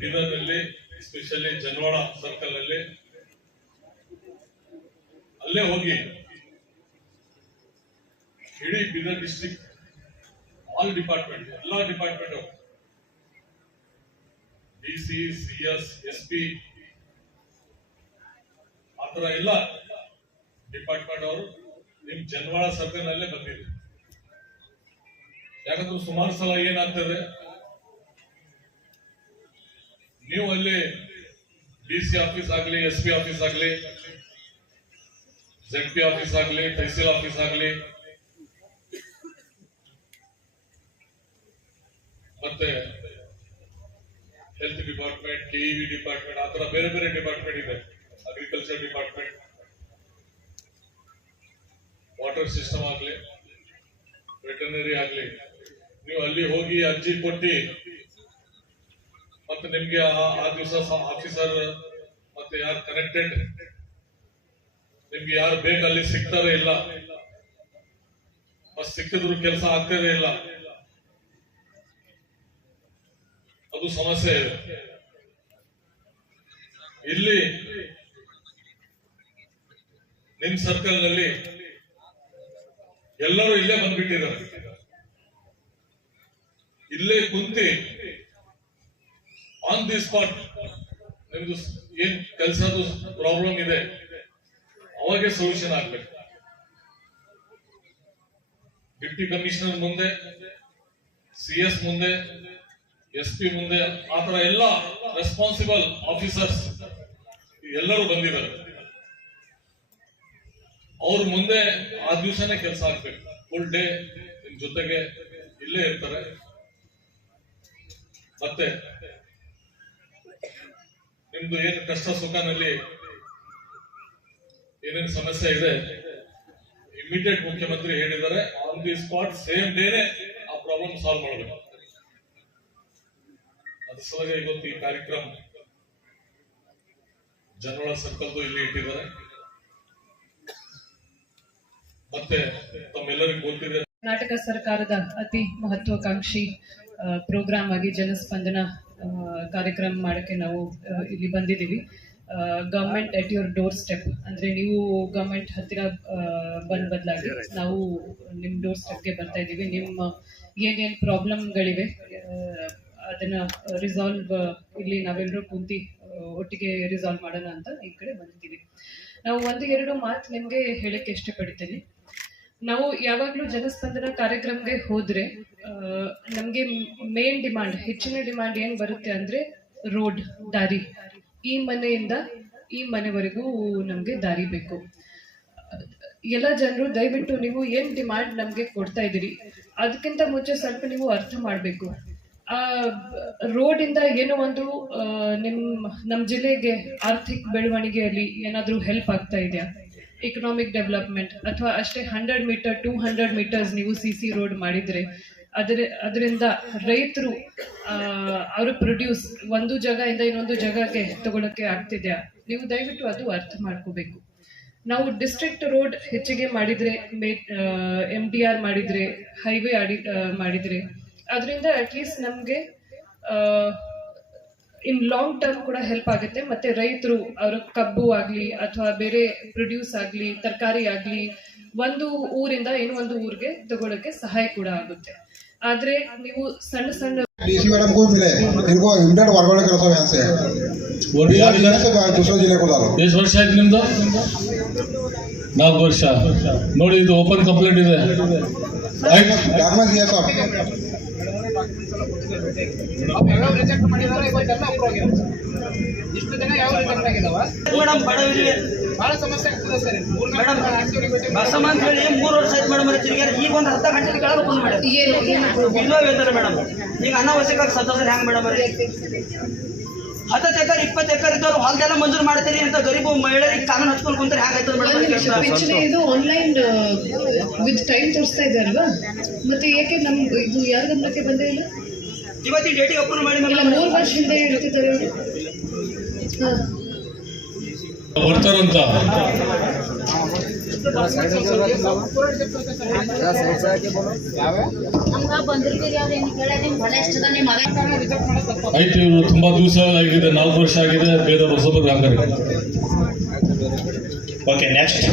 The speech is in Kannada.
ಬೀದರ್ನಲ್ಲಿ ಎಸ್ಪೆಷಲಿ ಜನವಾಡ ಸರ್ಕಲ್ ಅಲ್ಲಿ, ಅಲ್ಲೇ ಹೋಗಿ ಇಡೀ ಬೀದರ್ ಡಿಸ್ಟ್ರಿಕ್ಟ್ ಆಲ್ ಡಿಪಾರ್ಟ್ಮೆಂಟ್ ಎಲ್ಲಾ department D C C S S P ಆತರ ಎಲ್ಲ ಡಿಪಾರ್ಟ್ಮೆಂಟ್ ಅವರು ನಿಮ್ ಜನವಾಳ ಸರ್ಕಲ್ ಅಲ್ಲೇ ಬಂದಿದೆ ಯಾಕಂದ್ರೆ ಸುಮಾರು ಸಲ ಏನಾಗ್ತದೆ ನೀವು ಅಲ್ಲಿ ಡಿ ಸಿ ಆಫೀಸ್ ಆಗ್ಲಿ ಎಸ್ ಪಿ ಆಫೀಸ್ ಆಗ್ಲಿ ಜೆಡ್ ಪಿ ಆಫೀಸ್ ಆಗ್ಲಿ ತಹಸೀಲ್ ಆಫೀಸ್ ಆಗ್ಲಿ, ಮತ್ತೆ ಹೆಲ್ತ್ ಡಿಪಾರ್ಟ್ಮೆಂಟ್ ಕೆಇವಿ ಡಿಪಾರ್ಟ್ಮೆಂಟ್ ಆತರ ಬೇರೆ ಬೇರೆ ಡಿಪಾರ್ಟ್ಮೆಂಟ್ ಇದೆ. ಅಗ್ರಿಕಲ್ಚರ್ ಡಿಪಾರ್ಟ್ಮೆಂಟ್ ವಾಟರ್ ಸಿಸ್ಟಮ್ ಆಗ್ಲಿ ವೆಟರ್ನರಿ ಆಗ್ಲಿ, ನೀವು ಅಲ್ಲಿ ಹೋಗಿ ಅರ್ಜಿ ಕೊಟ್ಟಿ ಮತ್ತೆ ನಿಮ್ಗೆ ಆ- ದಿವಸ ಆಫೀಸರ್ ಮತ್ತೆ ಯಾರು ಕನೆಕ್ಟೆಡ್ ನಿಮ್ಗೆ ಯಾರು ಬೇಕು ಅಲ್ಲಿ ಸಿಗ್ತಾರೆ ಇಲ್ಲ? ಮತ್ತೆ ಸಿಕ್ಕಿದ್ರು ಕೆಲಸ ಆಗ್ತದೇ ಇಲ್ಲ? ಅದು ಸಮಸ್ಯೆ ಇದೆ. ಇಲ್ಲಿ ನಿಮ್ ಸರ್ಕಲ್ನಲ್ಲಿ ಎಲ್ಲರೂ ಇಲ್ಲೇ ಬಂದ್ಬಿಟ್ಟಿದ್ದಾರೆ. ಇಲ್ಲೇ ಕುಂತಿ ಆನ್ ದಿ ಸ್ಪಾಟ್ ನಿಮ್ದು ಏನ್ ಕೆಲಸದ ಪ್ರಾಬ್ಲಮ್ ಇದೆ. ಅವಾಗೆ ಸೊಲ್ಯೂಷನ್ ಆಗ್ಬೇಕು. ಡಿಪ್ಟಿ ಕಮಿಷನರ್ ಮುಂದೆ ಸಿ ಎಸ್ ಮುಂದೆ ಎಸ್ ಪಿ ಮುಂದೆ ಆತರ ಎಲ್ಲ ರೆಸ್ಪಾನ್ಸಿಬಲ್ ಆಫೀಸರ್ಸ್ ಎಲ್ಲರೂ ಬಂದಿದ್ದಾರೆ. ಅವ್ರ ಮುಂದೆ ಆ ದಿವಸನೇ ಕೆಲಸ ಆಗ್ಬೇಕು. ಫುಲ್ ಡೇ ನಿಮ್ ಜೊತೆಗೆ ಇಲ್ಲೇ ಇರ್ತಾರೆ. ಮತ್ತೆ ನಿಮ್ದು ಏನು ಕಷ್ಟ ಸುಖನಲ್ಲಿ ಏನೇನು ಸಮಸ್ಯೆ ಇದೆ? ಇಮಿಡಿಯೇಟ್ ಮುಖ್ಯಮಂತ್ರಿ ಹೇಳಿದ್ದಾರೆ ಆನ್ ದಿ ಸ್ಪಾಟ್ ಸೇಮ್ ಡೇನೆ ಆ ಪ್ರಾಬ್ಲಮ್ ಸಾಲ್ವ್ ಮಾಡಬೇಕು ಅದ್ರ ಸಲುವಾಗಿ ಇವತ್ತು ಈ ಕಾರ್ಯಕ್ರಮ ಜನರಲ್ ಸರ್ಕಲ್ದು ಇಲ್ಲಿ ಇಟ್ಟಿದ್ದಾರೆ. ಮತ್ತೆ ತಮ್ಮೆಲ್ಲರಿಗೂ ಗೊತ್ತಿದೆ. ಕರ್ನಾಟಕ ಸರ್ಕಾರದ ಅತಿ ಮಹತ್ವಾಕಾಂಕ್ಷಿ ಪ್ರೋಗ್ರಾಮ್ ಆಗಿ ಜನಸ್ಪಂದನ ಕಾರ್ಯಕ್ರಮ ಮಾಡೋಕ್ಕೆ ನಾವು ಇಲ್ಲಿ ಬಂದಿದ್ದೀವಿ. Government at your doorstep ಅಂದ್ರೆ ನೀವು ಗವರ್ಮೆಂಟ್ ಹತ್ತಿರ ಬಂದ ಬಂದ್ ಬದಲಾಗಿ ನಾವು ನಿಮ್ಮ ಡೋರ್ ಸ್ಟೆಪ್ಗೆ ಬರ್ತಾ ಇದ್ದೀವಿ. ನಿಮ್ಮ ಏನೇನು ಪ್ರಾಬ್ಲಮ್ಗಳಿವೆ ಅದನ್ನ ರಿಸಾಲ್ವ್ ಇಲ್ಲಿ ನಾವೆಲ್ಲರೂ ಕುಂತಿ ಒಟ್ಟಿಗೆ ರಿಸಾಲ್ವ್ ಮಾಡೋಣ ಅಂತ ಈ ಕಡೆ ಬಂದಿದ್ದೀವಿ. ನಾವು ಒಂದು ಎರಡು ಮಾತು ನಿಮಗೆ ಹೇಳಕ್ಕೆ ಇಷ್ಟಪಡ್ತೇನೆ. ನಾವು ಯಾವಾಗಲೂ ಜನಸ್ಪಂದನ ಕಾರ್ಯಕ್ರಮಕ್ಕೆ ಹೋದರೆ ನಮಗೆ ಮೇನ್ ಡಿಮಾಂಡ್ ಹೆಚ್ಚಿನ ಡಿಮಾಂಡ್ ಏನು ಬರುತ್ತೆ ಅಂದರೆ ರೋಡ್ ದಾರಿ. ಈ ಮನೆಯಿಂದ ಈ ಮನೆವರೆಗೂ ನಮಗೆ ದಾರಿ ಬೇಕು. ಎಲ್ಲ ಜನರು, ದಯವಿಟ್ಟು ನೀವು ಏನು ಡಿಮಾಂಡ್ ನಮಗೆ ಕೊಡ್ತಾ ಇದ್ದೀರಿ, ಅದಕ್ಕಿಂತ ಮುಂಚೆ ಸ್ವಲ್ಪ ನೀವು ಅರ್ಥ ಮಾಡಬೇಕು. ಆ ರೋಡಿಂದ ಏನೋ ಒಂದು ನಿಮ್ಮ ನಮ್ಮ ಜಿಲ್ಲೆಗೆ ಆರ್ಥಿಕ ಬೆಳವಣಿಗೆಯಲ್ಲಿ ಏನಾದರೂ ಹೆಲ್ಪ್ ಆಗ್ತಾ ಇದೆಯಾ? ಎಕನಾಮಿಕ್ ಡೆವಲಪ್ಮೆಂಟ್ ಅಥವಾ ಅಷ್ಟೇ hundred meter two hundred meters ನೀವು ಸಿ ಸಿ ರೋಡ್ ಮಾಡಿದರೆ, ಅದರ, ಅದರಿಂದ ರೈತರು ಅವರು ಪ್ರೊಡ್ಯೂಸ್ ಒಂದು ಜಾಗದಿಂದ ಇನ್ನೊಂದು ಜಾಗಕ್ಕೆ ತಗೊಳಕ್ಕೆ ಆಗ್ತಿದೆಯಾ? ನೀವು ದಯವಿಟ್ಟು ಅದು ಅರ್ಥ ಮಾಡ್ಕೋಬೇಕು. ನಾವು ಡಿಸ್ಟ್ರಿಕ್ಟ್ ರೋಡ್ ಹೆಚ್ಚಿಗೆ ಮಾಡಿದರೆ, ಮೇ ಎಂ ಡಿ ಆರ್ ಮಾಡಿದರೆ ಹೈವೇ ಆಡಿ ಮಾಡಿದ್ರೆ, ಅದರಿಂದ ಅಟ್ಲೀಸ್ಟ್ ನಮಗೆ ಇನ್ ಲಾಂಗ್ ಟರ್ಮ್ ಕೂಡ ಹೆಲ್ಪ್ ಆಗುತ್ತೆ ಮತ್ತೆ ರೈತರು ಅವರ ಕಬ್ಬು ಆಗ್ಲಿ ಅಥವಾ ಬೇರೆ ಪ್ರೊಡ್ಯೂಸ್ ಆಗ್ಲಿ ತರಕಾರಿ ಆಗ್ಲಿ ಒಂದು ಊರಿಂದ ಇನ್ನೂ ಒಂದು ಊರಿಗೆ ತಗೊಳಕ್ಕೆ ಸಹಾಯ ಕೂಡ ಆಗುತ್ತೆ ಆದ್ರೆ ನೀವು ಸಣ್ಣ ಸಣ್ಣ डीसी मैडम को भी मिले इनको इमीडिएट वर्गों करो सब यहाँ से बिहार जिले से दूसरे जिले को डालो ಎಷ್ಟು ವರ್ಷ ಆಯ್ತು ನಿಮ್ದು ನಾಲ್ಕು ವರ್ಷ. ನೋಡಿ ಇದು ಓಪನ್ ಕಂಪ್ಲೇಂಟ್ ಇದೆ. ಬಹಳ ಸಮಸ್ಯೆ ಆಗ್ತದೆ ಸರ್ ಮೂರು ವರ್ಷ ಆಯ್ತು ಮೇಡಮ್ ಈಗ ಒಂದು ಹತ್ತು ಗಂಟೆ ಈಗ ಸತ್ತೋದ್ರೆ ಹೆಂಗೆ ಮೇಡಮ್ ಹತ್ತತ್ತು ಎಕರೆ ಇಪ್ಪತ್ತು ಎಕರ್ ಇದ್ದವ್ರು ಹೊಲದೆಲ್ಲ ಮಂಜೂರು ಮಾಡ್ತೀರಿ ಅಂತ ಗರೀಬ್ ಮಹಿಳೆಯರಿಗೆ ಕಾನೂನು ಹಚ್ಕೊಂಡು ಕುಂತಾರೆ ಹೇಗಾಯ್ತದ ಮೇಡಮ್? ಇದು ಆನ್ಲೈನ್ ವಿತ್ ಟೈಮ್ ತೋರಿಸ್ತಾ ಇದೆ ಅಲ್ವಾ ಮತ್ತೆ ಏಕೆ ನಮ್ ಇದು ಯಾರ ಗಮನಕ್ಕೆ ಬಂದೇ ಇಲ್ಲ? ಇವತ್ತಿನ ಡೇಟಿಗೆ ಅಪ್ರೂವ್ ಮಾಡಿ ಮೂರು ವರ್ಷ ಹಿಂದೆ ಇರ್ತಿದ್ದಾರೆ. ಬರ್ತಾರಂತ. ಆಯ್ತು ಇವರು ತುಂಬಾ ದಿವಸ ಆಗಿದೆ ನಾಲ್ಕು ವರ್ಷ ಆಗಿದೆ ಬೇರೆ ಹೊಸಬರು ಹಂಗಾರೆ ಓಕೆ ನೆಕ್ಸ್ಟ್